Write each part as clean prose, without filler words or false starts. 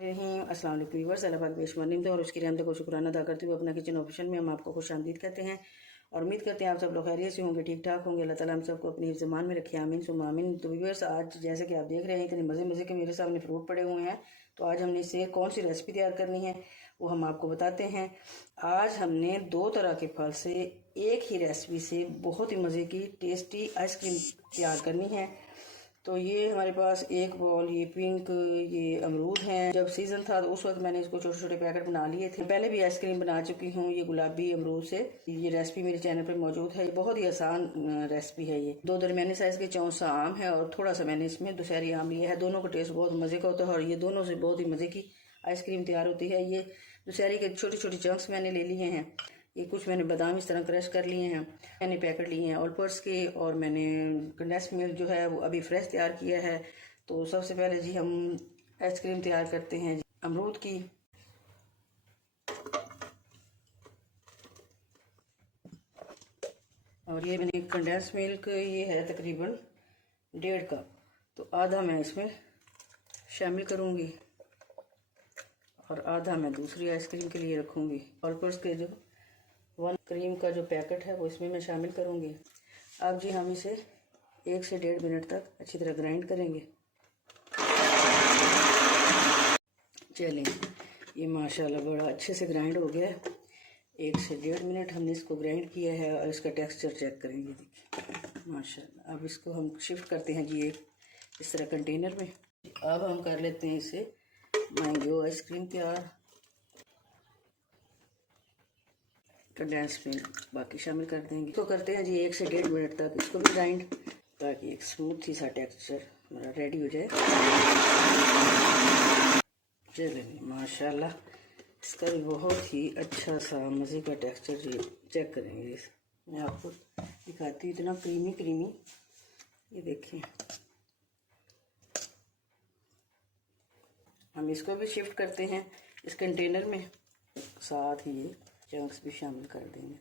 अस्सलाम वालेकुम व्यूअर्स, अल्लाह पाक बेशुमार निमत और उसकी रहमत को शुक्राना अदा करते हुए अपना किचन ऑप्शन में हम आपको खुशामदीद कहते हैं और उम्मीद करते हैं आप सब लोग खैरियत से होंगे, ठीक ठाक होंगे। अल्लाह ताला हम सबको अपनी ज़मान में रखे, आमीन सुम्मा आमीन। तो व्यूअर्स, आज जैसे कि आप देख रहे हैं इतने मज़े मज़े के मेरे सामने फ्रूट पड़े हुए हैं, तो आज हमने इससे कौन सी रेसिपी तैयार करनी है वो हम आपको बताते हैं। आज हमने दो तरह के फल से एक ही रेसिपी से बहुत ही मज़े की टेस्टी आइसक्रीम तैयार करनी है। तो ये हमारे पास एक बॉल ये पिंक ये अमरूद हैं। जब सीज़न था तो उस वक्त मैंने इसको छोटे छोटे पैकेट बना लिए थे। पहले भी आइसक्रीम बना चुकी हूँ ये गुलाबी अमरूद से। ये रेसिपी मेरे चैनल पे मौजूद है। बहुत ही आसान रेसिपी है। ये दो दरमियाने साइज़ के चौंसा आम है और थोड़ा सा मैंने इसमें दुशहरी आम लिया है। दोनों का टेस्ट बहुत मज़े का होता है और ये दोनों से बहुत ही मज़े की आइसक्रीम तैयार होती है। ये दुशहरी के छोटे छोटे चंक्स मैंने ले लिए हैं। ये कुछ मैंने बादाम इस तरह क्रश कर लिए हैं। मैंने पैकेट लिए हैं ऑलपर्स के और मैंने कंडेंस मिल्क जो है वो अभी फ्रेश तैयार किया है। तो सबसे पहले जी हम आइसक्रीम तैयार करते हैं अमरूद की। और ये मैंने कंडेंस मिल्क ये है तकरीबन 1.5 कप, तो आधा मैं इसमें शामिल करूँगी और आधा मैं दूसरी आइसक्रीम के लिए रखूँगी। ऑलपर्स के जो 1 क्रीम का जो पैकेट है वो इसमें मैं शामिल करूँगी। अब जी हम इसे 1 से 1.5 मिनट तक अच्छी तरह ग्राइंड करेंगे। चलिए, ये माशाल्लाह बड़ा अच्छे से ग्राइंड हो गया है। 1 से 1.5 मिनट हमने इसको ग्राइंड किया है और इसका टेक्सचर चेक करेंगे। देखिए माशाल्लाह। अब इसको हम शिफ्ट करते हैं जी एक इस तरह कंटेनर में। अब हम कर लेते हैं इसे मैंगो आइसक्रीम तैयार। कंडेंस मिल्क बाकी शामिल कर देंगे। इसको करते हैं जी 1 से 1.5 मिनट तक इसको भी ग्राइंड, ताकि एक स्मूथ ही सा टेक्सचर हमारा रेडी हो जाए। चलिए माशाल्लाह, इसका भी बहुत ही अच्छा सा मज़े का टेक्सचर जी चेक करेंगे। मैं आपको दिखाती हूँ, इतना क्रीमी क्रीमी, ये देखें। हम इसको भी शिफ्ट करते हैं इस कंटेनर में, साथ ही ये चंक्स भी शामिल कर देंगे।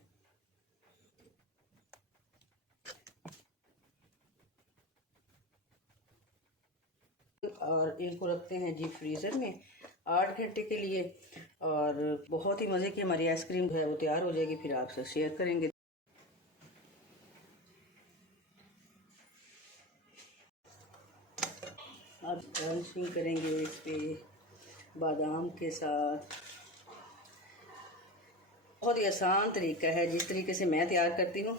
और इनको रखते हैं जी फ्रीज़र में 8 घंटे के लिए और बहुत ही मज़े की हमारी आइसक्रीम है वो तैयार हो जाएगी। फिर आपसे शेयर करेंगे। अब गार्निशिंग करेंगे इस पे बादाम के साथ। बहुत ही आसान तरीका है जिस तरीके से मैं तैयार करती हूँ।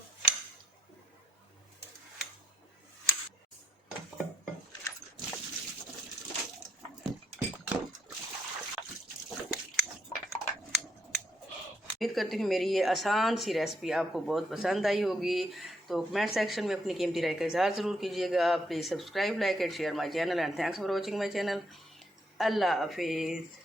उम्मीद करती हूँ मेरी ये आसान सी रेसिपी आपको बहुत पसंद आई होगी। तो कमेंट सेक्शन में अपनी कीमती राय का इज़हार ज़रूर कीजिएगा। Please subscribe, like and share my channel and thanks for watching my channel. अल्लाह हाफिज़।